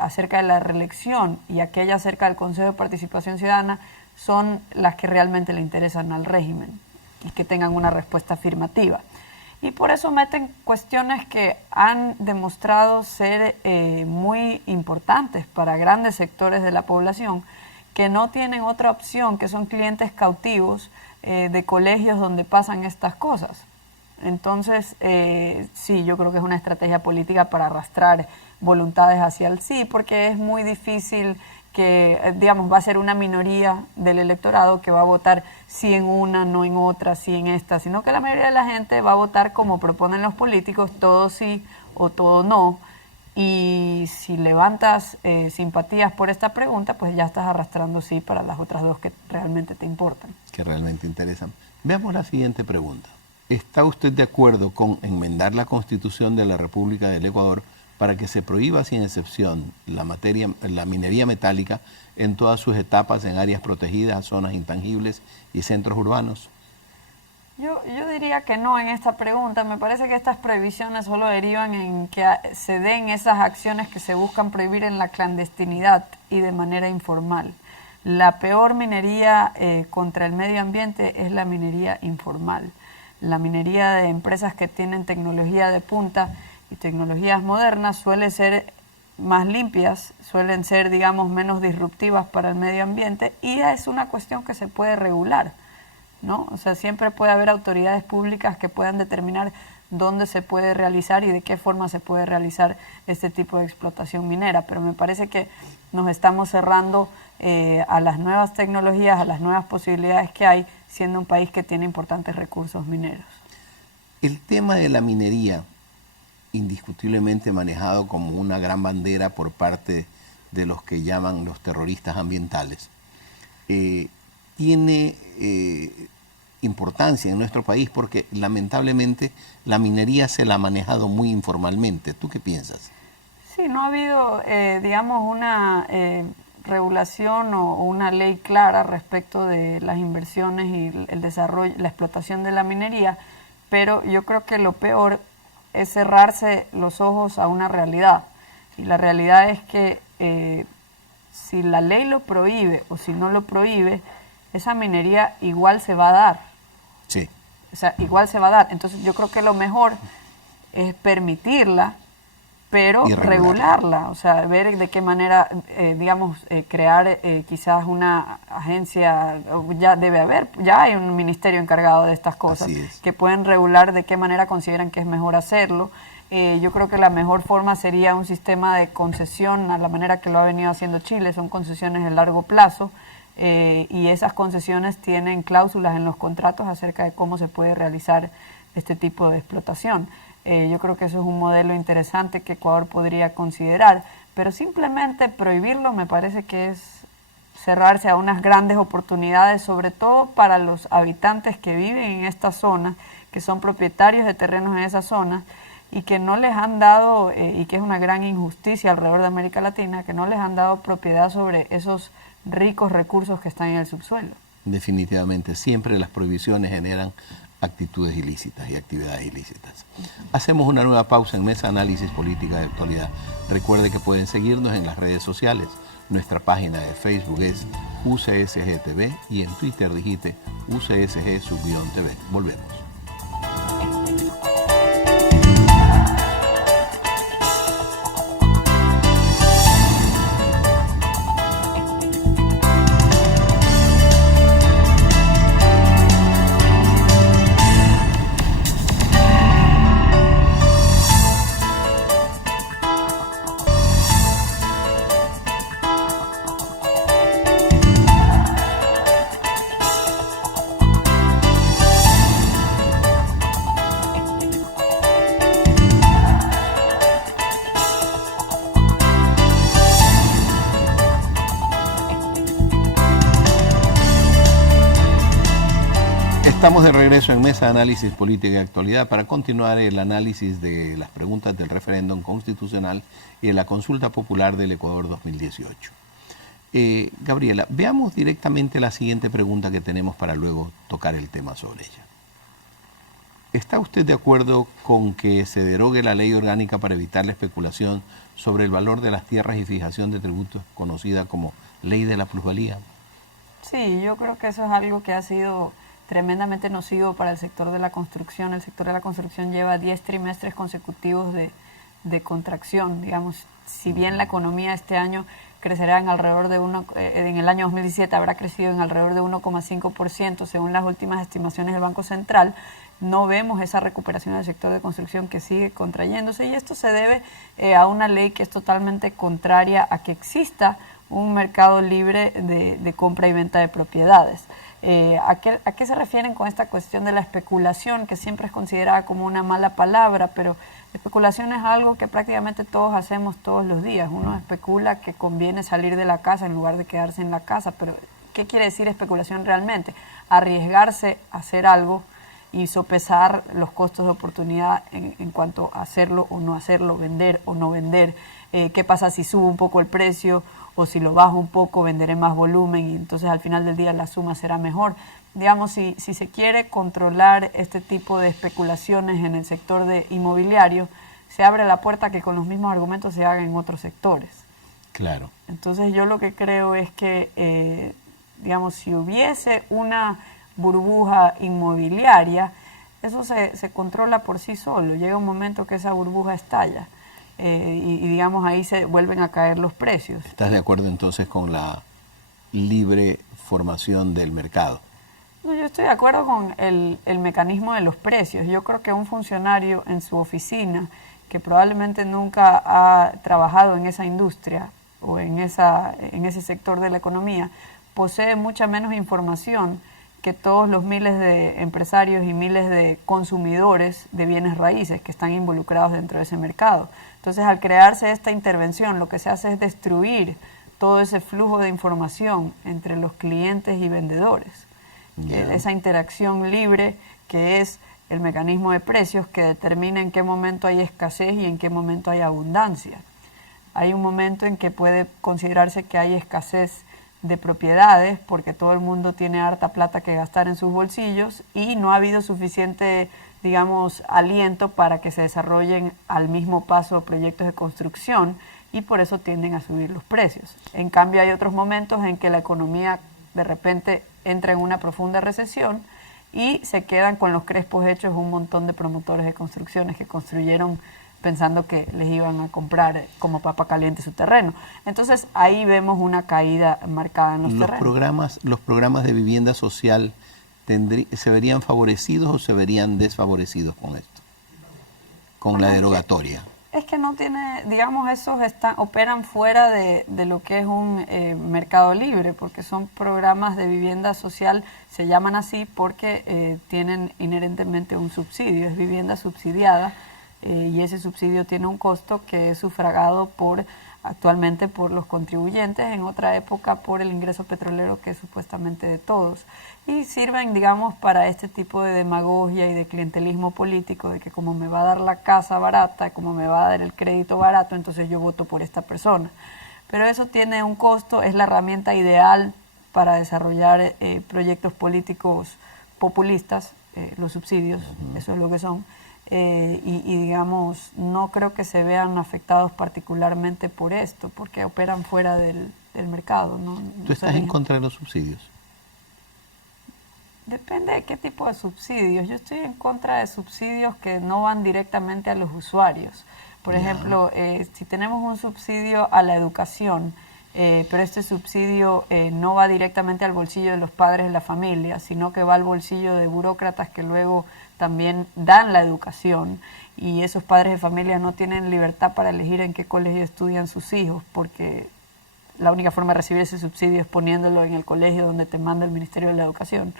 acerca de la reelección y aquella acerca del Consejo de Participación Ciudadana son las que realmente le interesan al régimen y que tengan una respuesta afirmativa. Y por eso meten cuestiones que han demostrado ser muy importantes para grandes sectores de la población, que no tienen otra opción, que son clientes cautivos de colegios donde pasan estas cosas. Entonces, sí, yo creo que es una estrategia política para arrastrar voluntades hacia el sí, porque es muy difícil que, digamos, va a ser una minoría del electorado que va a votar sí en una, no en otra, sí en esta, sino que la mayoría de la gente va a votar como proponen los políticos, todo sí o todo no. Y si levantas simpatías por esta pregunta, pues ya estás arrastrando sí para las otras dos que realmente te importan. Que realmente interesan. Veamos la siguiente pregunta. ¿Está usted de acuerdo con enmendar la Constitución de la República del Ecuador para que se prohíba sin excepción la minería metálica en todas sus etapas en áreas protegidas, zonas intangibles y centros urbanos? Yo diría que no en esta pregunta. Me parece que estas prohibiciones solo derivan en que se den esas acciones que se buscan prohibir en la clandestinidad y de manera informal. La peor minería contra el medio ambiente es la minería informal. La minería de empresas que tienen tecnología de punta y tecnologías modernas suelen ser más limpias, suelen ser, digamos, menos disruptivas para el medio ambiente, y es una cuestión que se puede regular, ¿no? O sea, siempre puede haber autoridades públicas que puedan determinar dónde se puede realizar y de qué forma se puede realizar este tipo de explotación minera, pero me parece que nos estamos cerrando a las nuevas tecnologías, a las nuevas posibilidades que hay, siendo un país que tiene importantes recursos mineros. El tema de la minería, indiscutiblemente manejado como una gran bandera por parte de los que llaman los terroristas ambientales, tiene importancia en nuestro país porque lamentablemente la minería se la ha manejado muy informalmente. ¿Tú qué piensas? Sí, no ha habido, digamos, una regulación o una ley clara respecto de las inversiones y el desarrollo, la explotación de la minería, pero yo creo que lo peor es cerrarse los ojos a una realidad. Y la realidad es que si la ley lo prohíbe o si no lo prohíbe, esa minería igual se va a dar. Sí. O sea, igual se va a dar. Entonces yo creo que lo mejor es permitirla, pero regularla. O sea, ver de qué manera, digamos, crear quizás una agencia, ya debe haber, ya hay un ministerio encargado de estas cosas, que pueden regular de qué manera consideran que es mejor hacerlo. Yo creo que la mejor forma sería un sistema de concesión a la manera que lo ha venido haciendo Chile, son concesiones de largo plazo, y esas concesiones tienen cláusulas en los contratos acerca de cómo se puede realizar este tipo de explotación. Yo creo que eso es un modelo interesante que Ecuador podría considerar, pero simplemente prohibirlo me parece que es cerrarse a unas grandes oportunidades, sobre todo para los habitantes que viven en esta zona, que son propietarios de terrenos en esa zona y que no les han dado, y que es una gran injusticia alrededor de América Latina, que no les han dado propiedad sobre esos ricos recursos que están en el subsuelo. Definitivamente, siempre las prohibiciones generan actitudes ilícitas y actividades ilícitas. Hacemos una nueva pausa en Mesa Análisis Política de Actualidad. Recuerde que pueden seguirnos en las redes sociales. Nuestra página de Facebook es UCSG TV y en Twitter digite UCSG_TV. Volvemos. Estamos de regreso en Mesa de Análisis Política y Actualidad para continuar el análisis de las preguntas del referéndum constitucional y de la consulta popular del Ecuador 2018. Gabriela, veamos directamente la siguiente pregunta que tenemos para luego tocar el tema sobre ella. ¿Está usted de acuerdo con que se derogue la ley orgánica para evitar la especulación sobre el valor de las tierras y fijación de tributos, conocida como ley de la plusvalía? Sí, yo creo que eso es algo que ha sido tremendamente nocivo para el sector de la construcción. El sector de la construcción lleva 10 trimestres consecutivos de contracción. Digamos, si bien la economía este año crecerá en alrededor de en el año 2017 habrá crecido en alrededor de 1,5% según las últimas estimaciones del Banco Central, no vemos esa recuperación del sector de construcción, que sigue contrayéndose, y esto se debe a una ley que es totalmente contraria a que exista un mercado libre de compra y venta de propiedades. ¿A qué se refieren con esta cuestión de la especulación, que siempre es considerada como una mala palabra, pero especulación es algo que prácticamente todos hacemos todos los días? Uno especula que conviene salir de la casa en lugar de quedarse en la casa, pero ¿qué quiere decir especulación realmente? Arriesgarse a hacer algo y sopesar los costos de oportunidad en cuanto a hacerlo o no hacerlo, vender o no vender. ¿Qué pasa si subo un poco el precio? O si lo bajo un poco, venderé más volumen y entonces al final del día la suma será mejor. Digamos, si se quiere controlar este tipo de especulaciones en el sector inmobiliario, se abre la puerta a que con los mismos argumentos se haga en otros sectores. Claro. Entonces yo lo que creo es que, digamos, si hubiese una burbuja inmobiliaria, eso se controla por sí solo. Llega un momento que esa burbuja estalla. Y digamos ahí se vuelven a caer los precios. ¿Estás de acuerdo entonces con la libre formación del mercado? No, yo estoy de acuerdo con el mecanismo de los precios. Yo creo que un funcionario en su oficina que probablemente nunca ha trabajado en esa industria o en ese sector de la economía posee mucha menos información que todos los miles de empresarios y miles de consumidores de bienes raíces que están involucrados dentro de ese mercado. Entonces, al crearse esta intervención, lo que se hace es destruir todo ese flujo de información entre los clientes y vendedores. Esa interacción libre que es el mecanismo de precios que determina en qué momento hay escasez y en qué momento hay abundancia. Hay un momento en que puede considerarse que hay escasez de propiedades porque todo el mundo tiene harta plata que gastar en sus bolsillos y no ha habido suficiente, digamos, aliento para que se desarrollen al mismo paso proyectos de construcción y por eso tienden a subir los precios. En cambio, hay otros momentos en que la economía de repente entra en una profunda recesión y se quedan con los crespos hechos un montón de promotores de construcciones que construyeron pensando que les iban a comprar como papa caliente su terreno. Entonces ahí vemos una caída marcada en los terrenos. ¿Los programas de vivienda social se verían favorecidos o se verían desfavorecidos con esto? Con la derogatoria. Es que no tiene, digamos, esos operan fuera de lo que es un mercado libre, porque son programas de vivienda social, se llaman así porque tienen inherentemente un subsidio, es vivienda subsidiada, y ese subsidio tiene un costo que es sufragado actualmente por los contribuyentes, en otra época por el ingreso petrolero, que es supuestamente de todos. Y sirven, digamos, para este tipo de demagogia y de clientelismo político, de que como me va a dar la casa barata, como me va a dar el crédito barato, entonces yo voto por esta persona. Pero eso tiene un costo, es la herramienta ideal para desarrollar proyectos políticos populistas, los subsidios, eso es lo que son. Y digamos, no creo que se vean afectados particularmente por esto, porque operan fuera del mercado. ¿Tú estás en contra de los subsidios? Depende de qué tipo de subsidios. Yo estoy en contra de subsidios que no van directamente a los usuarios. Por ejemplo, si tenemos un subsidio a la educación, pero este subsidio no va directamente al bolsillo de los padres de la familia, sino que va al bolsillo de burócratas que luego también dan la educación, y esos padres de familia no tienen libertad para elegir en qué colegio estudian sus hijos, porque la única forma de recibir ese subsidio es poniéndolo en el colegio donde te manda el Ministerio de la Educación.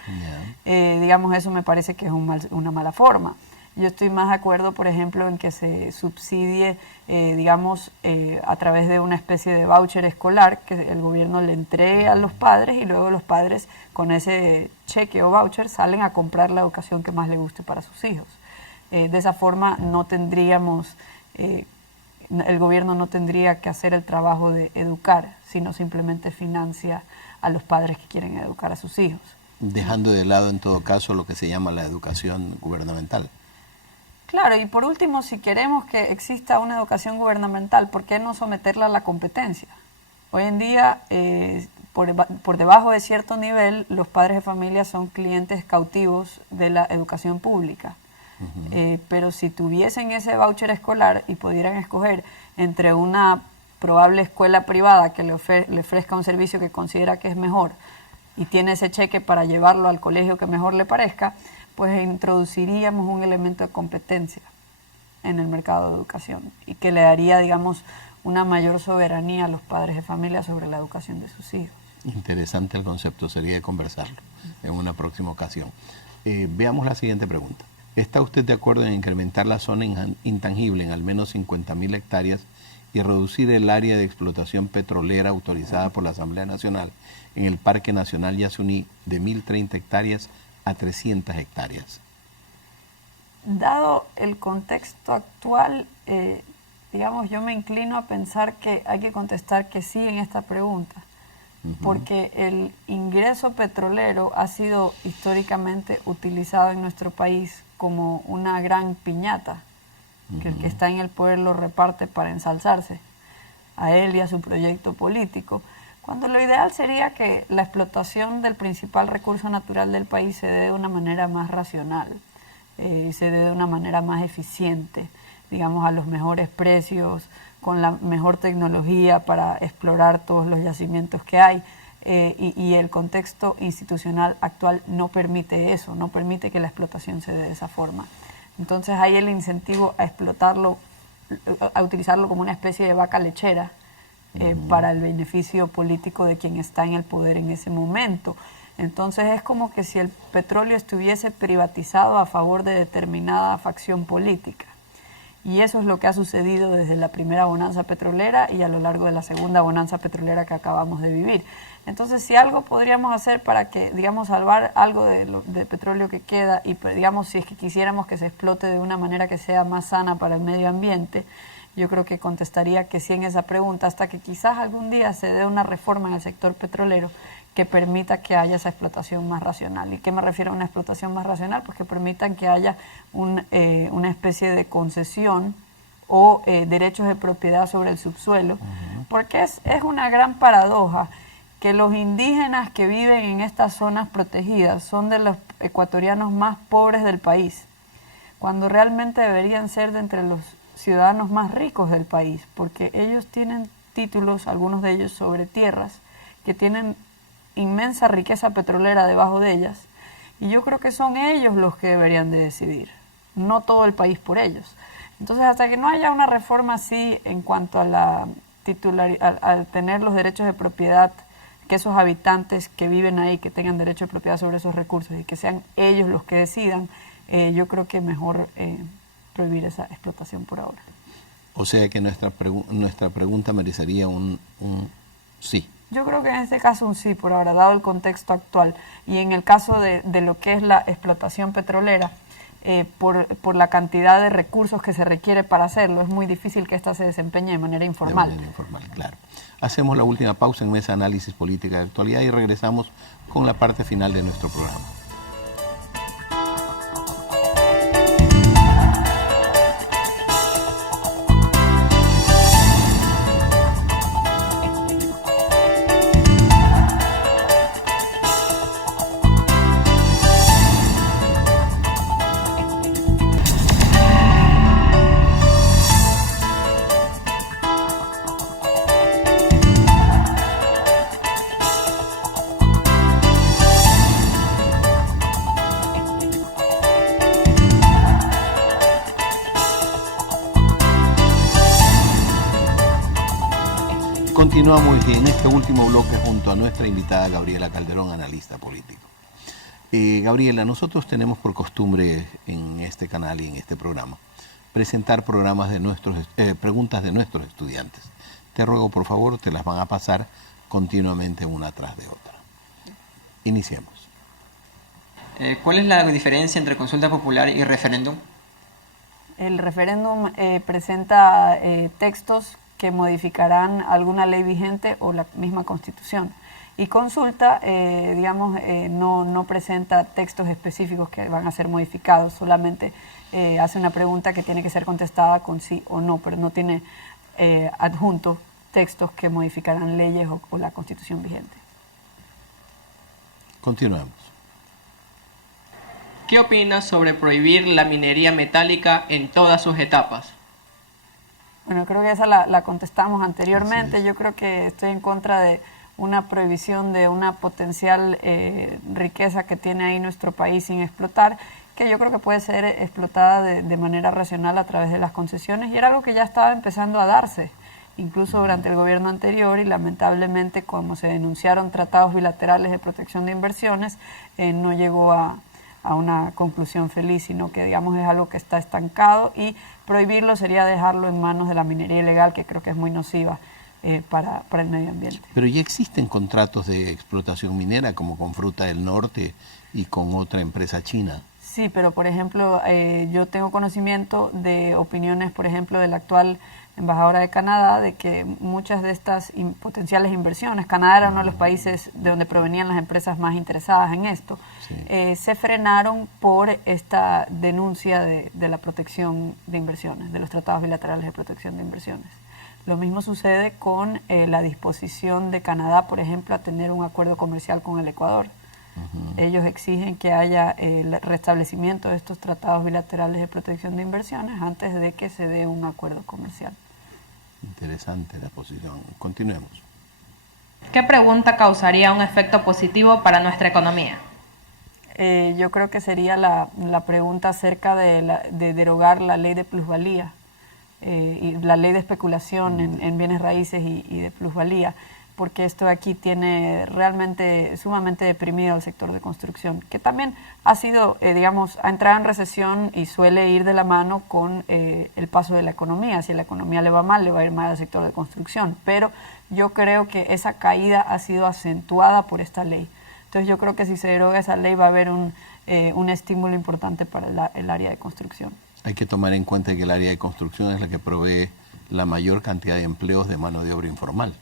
Digamos, eso me parece que es una mala forma. Yo estoy más de acuerdo, por ejemplo, en que se subsidie, digamos, a través de una especie de voucher escolar que el gobierno le entregue a los padres, y luego los padres con ese cheque o voucher salen a comprar la educación que más les guste para sus hijos. De esa forma no tendríamos, el gobierno no tendría que hacer el trabajo de educar, sino simplemente financia a los padres que quieren educar a sus hijos. Dejando de lado en todo caso lo que se llama la educación gubernamental. Claro, y por último, si queremos que exista una educación gubernamental, ¿por qué no someterla a la competencia? Hoy en día, por debajo de cierto nivel, los padres de familia son clientes cautivos de la educación pública. Pero si tuviesen ese voucher escolar y pudieran escoger entre una probable escuela privada que le ofrezca un servicio que considera que es mejor y tiene ese cheque para llevarlo al colegio que mejor le parezca, pues introduciríamos un elemento de competencia en el mercado de educación y que le daría, digamos, una mayor soberanía a los padres de familia sobre la educación de sus hijos. Interesante el concepto, sería de conversarlo en una próxima ocasión. Veamos la siguiente pregunta. ¿Está usted de acuerdo en incrementar la zona intangible en al menos 50.000 hectáreas y reducir el área de explotación petrolera autorizada por la Asamblea Nacional en el Parque Nacional Yasuní de 1.030 hectáreas a 300 hectáreas? Dado el contexto actual, digamos, yo me inclino a pensar que hay que contestar que sí en esta pregunta, porque el ingreso petrolero ha sido históricamente utilizado en nuestro país como una gran piñata, que el que está en el poder lo reparte para ensalzarse a él y a su proyecto político, cuando lo ideal sería que la explotación del principal recurso natural del país se dé de una manera más racional, se dé de una manera más eficiente, digamos, a los mejores precios, con la mejor tecnología para explorar todos los yacimientos que hay, y el contexto institucional actual no permite eso, no permite que la explotación se dé de esa forma. Entonces hay el incentivo a explotarlo, a utilizarlo como una especie de vaca lechera, para el beneficio político de quien está en el poder en ese momento. Entonces es como que si el petróleo estuviese privatizado a favor de determinada facción política. Y eso es lo que ha sucedido desde la primera bonanza petrolera y a lo largo de la segunda bonanza petrolera que acabamos de vivir. Entonces, si algo podríamos hacer para que, digamos, salvar algo de petróleo que queda y, digamos, si es que quisiéramos que se explote de una manera que sea más sana para el medio ambiente, yo creo que contestaría que sí en esa pregunta, hasta que quizás algún día se dé una reforma en el sector petrolero que permita que haya esa explotación más racional. ¿Y qué me refiero a una explotación más racional? Pues que permitan que haya una especie de concesión o derechos de propiedad sobre el subsuelo, porque es una gran paradoja que los indígenas que viven en estas zonas protegidas son de los ecuatorianos más pobres del país, cuando realmente deberían ser de entre los ciudadanos más ricos del país, porque ellos tienen títulos, algunos de ellos sobre tierras, que tienen inmensa riqueza petrolera debajo de ellas, y yo creo que son ellos los que deberían de decidir, no todo el país por ellos. Entonces, hasta que no haya una reforma así en cuanto a la titularidad, al tener los derechos de propiedad, que esos habitantes que viven ahí, que tengan derecho de propiedad sobre esos recursos y que sean ellos los que decidan, yo creo que mejor prohibir esa explotación por ahora. O sea que nuestra pregunta merecería un sí. Yo creo que en este caso un sí por ahora, dado el contexto actual. Y en el caso de lo que es la explotación petrolera, por la cantidad de recursos que se requiere para hacerlo, es muy difícil que ésta se desempeñe de manera informal. De manera informal, claro. Hacemos la última pausa en Mesa Análisis Política de Actualidad y regresamos con la parte final de nuestro programa. Continuamos en este último bloque junto a nuestra invitada Gabriela Calderón, analista político. Gabriela, nosotros tenemos por costumbre en este canal y en este programa presentar preguntas de nuestros estudiantes. Te ruego, por favor, te las van a pasar continuamente una tras de otra. Iniciemos. ¿Cuál es la diferencia entre consulta popular y referéndum? El referéndum presenta textos que modificarán alguna ley vigente o la misma Constitución. Y consulta, no presenta textos específicos que van a ser modificados, solamente hace una pregunta que tiene que ser contestada con sí o no, pero no tiene adjuntos textos que modificarán leyes o la Constitución vigente. Continuemos. ¿Qué opinas sobre prohibir la minería metálica en todas sus etapas? Bueno, creo que esa la contestamos anteriormente. Yo creo que estoy en contra de una prohibición de una potencial riqueza que tiene ahí nuestro país sin explotar, que yo creo que puede ser explotada de manera racional a través de las concesiones, y era algo que ya estaba empezando a darse, incluso durante el gobierno anterior, y lamentablemente, como se denunciaron tratados bilaterales de protección de inversiones, no llegó a una conclusión feliz, sino que digamos es algo que está estancado, y prohibirlo sería dejarlo en manos de la minería ilegal, que creo que es muy nociva para el medio ambiente. Pero ya existen contratos de explotación minera, como con Fruta del Norte y con otra empresa china. Sí, pero por ejemplo, yo tengo conocimiento de opiniones, por ejemplo, de la actual embajadora de Canadá, de que muchas de estas potenciales inversiones, Canadá era uno de los países de donde provenían las empresas más interesadas en esto, sí, se frenaron por esta denuncia de la protección de inversiones, de los tratados bilaterales de protección de inversiones. Lo mismo sucede con la disposición de Canadá, por ejemplo, a tener un acuerdo comercial con el Ecuador. Ellos exigen que haya el restablecimiento de estos tratados bilaterales de protección de inversiones antes de que se dé un acuerdo comercial. Interesante la posición. Continuemos. ¿Qué pregunta causaría un efecto positivo para nuestra economía? Yo creo que sería la pregunta acerca de derogar la ley de plusvalía y la ley de especulación en bienes raíces y de plusvalía, porque esto de aquí tiene realmente sumamente deprimido al sector de construcción, que también ha sido, ha entrado en recesión y suele ir de la mano con el paso de la economía. Si a la economía le va mal, le va a ir mal al sector de construcción, pero yo creo que esa caída ha sido acentuada por esta ley. Entonces yo creo que si se deroga esa ley va a haber un estímulo importante para el área de construcción. Hay que tomar en cuenta que el área de construcción es la que provee la mayor cantidad de empleos de mano de obra informal.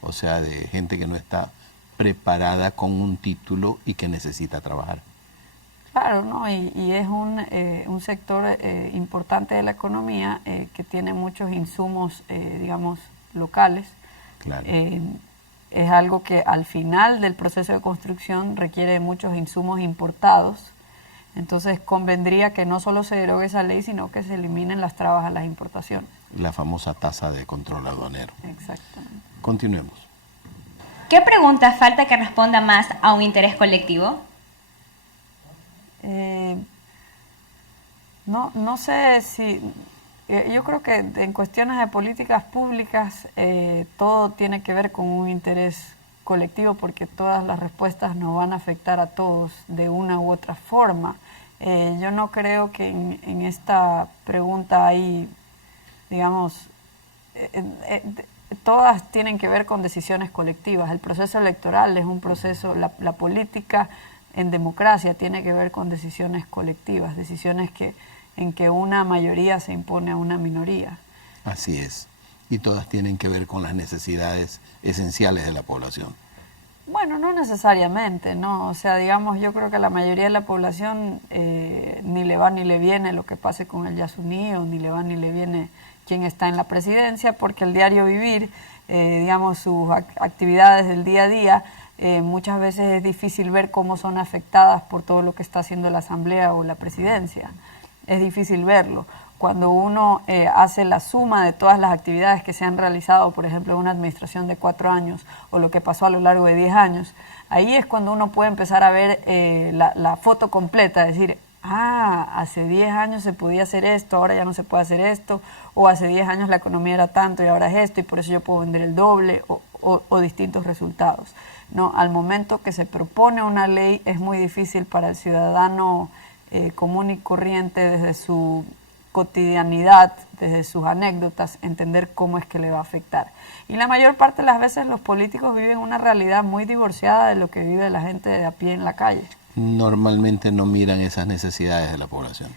O sea, de gente que no está preparada con un título y que necesita trabajar. Claro, ¿no? Y es un sector importante de la economía que tiene muchos insumos, locales. Claro. Es algo que al final del proceso de construcción requiere muchos insumos importados. Entonces convendría que no solo se derogue esa ley, sino que se eliminen las trabas a las importaciones. La famosa tasa de control aduanero. Exactamente. Continuemos. ¿Qué pregunta falta que responda más a un interés colectivo? No sé si... yo creo que en cuestiones de políticas públicas todo tiene que ver con un interés colectivo, porque todas las respuestas nos van a afectar a todos de una u otra forma. Yo no creo que en esta pregunta hay, digamos, todas tienen que ver con decisiones colectivas. El proceso electoral es un proceso, la política en democracia tiene que ver con decisiones colectivas, decisiones en que una mayoría se impone a una minoría. Así es. Y todas tienen que ver con las necesidades esenciales de la población. Bueno, no necesariamente, ¿no? O sea, digamos, yo creo que a la mayoría de la población ni le va ni le viene lo que pase con el Yasuní, o ni le va ni le viene quién está en la presidencia, porque el diario vivir, digamos, sus actividades del día a día, muchas veces es difícil ver cómo son afectadas por todo lo que está haciendo la Asamblea o la presidencia. Es difícil verlo. Cuando uno hace la suma de todas las actividades que se han realizado, por ejemplo, en una administración de 4 años o lo que pasó a lo largo de 10 años, ahí es cuando uno puede empezar a ver la foto completa, decir, hace 10 años se podía hacer esto, ahora ya no se puede hacer esto, o hace 10 años la economía era tanto y ahora es esto, y por eso yo puedo vender el doble, o distintos resultados. No, al momento que se propone una ley es muy difícil para el ciudadano común y corriente, desde su cotidianidad, desde sus anécdotas, entender cómo es que le va a afectar. Y la mayor parte de las veces los políticos viven una realidad muy divorciada de lo que vive la gente de a pie en la calle. Normalmente no miran esas necesidades de la población.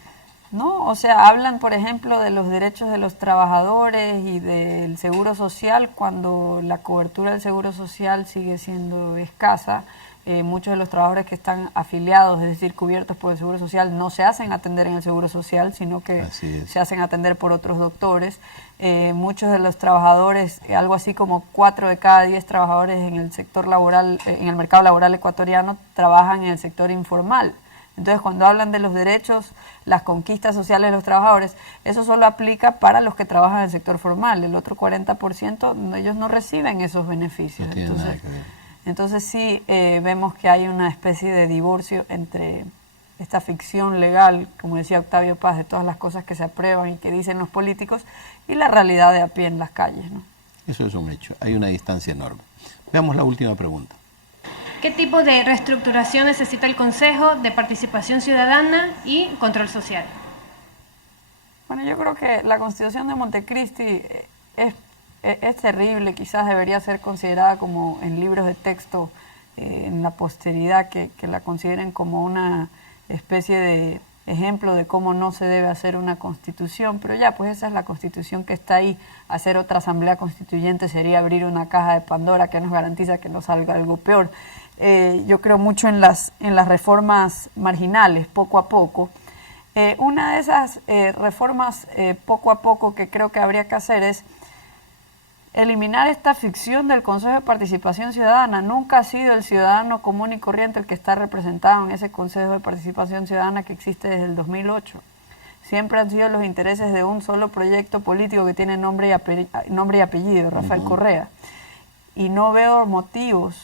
No, o sea, hablan, por ejemplo, de los derechos de los trabajadores y del seguro social, cuando la cobertura del seguro social sigue siendo escasa. Muchos de los trabajadores que están afiliados, es decir, cubiertos por el seguro social, no se hacen atender en el seguro social, sino que se hacen atender por otros doctores. Muchos de los trabajadores, algo así como 4 de cada 10 trabajadores en el sector laboral, en el mercado laboral ecuatoriano, trabajan en el sector informal. Entonces, cuando hablan de los derechos, las conquistas sociales de los trabajadores, eso solo aplica para los que trabajan en el sector formal. El otro 40%, ellos no reciben esos beneficios. No entonces sí vemos que hay una especie de divorcio entre esta ficción legal, como decía Octavio Paz, de todas las cosas que se aprueban y que dicen los políticos, y la realidad de a pie en las calles, ¿no? Eso es un hecho, hay una distancia enorme. Veamos la última pregunta. ¿Qué tipo de reestructuración necesita el Consejo de Participación Ciudadana y Control Social? Bueno, yo creo que la Constitución de Montecristi es terrible, quizás debería ser considerada como en libros de texto en la posteridad, que la consideren como una especie de ejemplo de cómo no se debe hacer una constitución, pero ya, pues esa es la constitución que está ahí. Hacer otra asamblea constituyente sería abrir una caja de Pandora que nos garantiza que no salga algo peor. Yo creo mucho en las reformas marginales, poco a poco. Una de esas reformas poco a poco que creo que habría que hacer es eliminar esta ficción del Consejo de Participación Ciudadana. Nunca ha sido el ciudadano común y corriente el que está representado en ese Consejo de Participación Ciudadana que existe desde el 2008. Siempre han sido los intereses de un solo proyecto político que tiene nombre y apellido, Rafael Correa. Y no veo motivos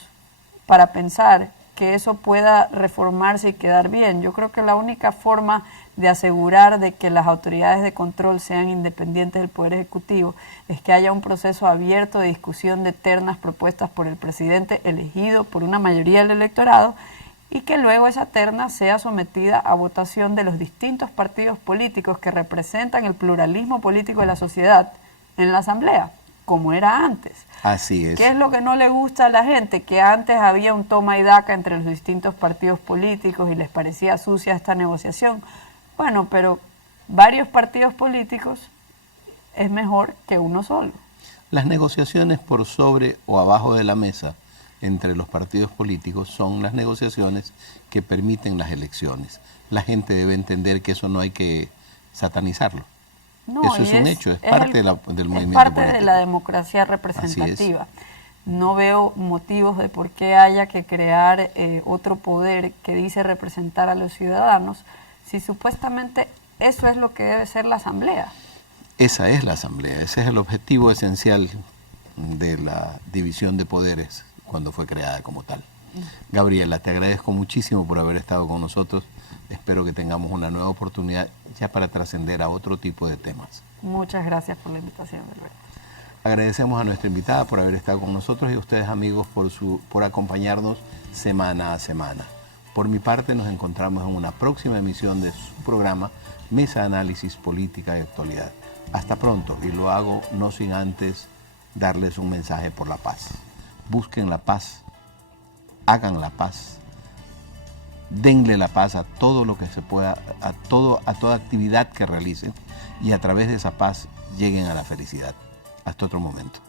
para pensar que eso pueda reformarse y quedar bien. Yo creo que la única forma de asegurar de que las autoridades de control sean independientes del Poder Ejecutivo es que haya un proceso abierto de discusión de ternas propuestas por el presidente elegido por una mayoría del electorado, y que luego esa terna sea sometida a votación de los distintos partidos políticos que representan el pluralismo político de la sociedad en la Asamblea, como era antes. Así es. ¿Qué es lo que no le gusta a la gente? Que antes había un toma y daca entre los distintos partidos políticos y les parecía sucia esta negociación. Bueno, pero varios partidos políticos es mejor que uno solo. Las negociaciones por sobre o abajo de la mesa entre los partidos políticos son las negociaciones que permiten las elecciones. La gente debe entender que eso no hay que satanizarlo. No, eso es un hecho, es parte del movimiento es parte político. de la democracia representativa. No veo motivos de por qué haya que crear otro poder que dice representar a los ciudadanos, si supuestamente eso es lo que debe ser la Asamblea. Esa es la Asamblea, ese es el objetivo esencial de la división de poderes cuando fue creada como tal. Gabriela, te agradezco muchísimo por haber estado con nosotros, Espero que tengamos una nueva oportunidad ya para trascender a otro tipo de temas. Muchas gracias por la invitación, Alberto. Agradecemos a nuestra invitada por haber estado con nosotros y a ustedes, amigos, por acompañarnos semana a semana. Por mi parte, nos encontramos en una próxima emisión de su programa Mesa de Análisis Política y Actualidad. Hasta pronto, y lo hago no sin antes darles un mensaje por la paz. Busquen la paz, hagan la paz, denle la paz a todo lo que se pueda, a toda actividad que realicen, y a través de esa paz lleguen a la felicidad. Hasta otro momento.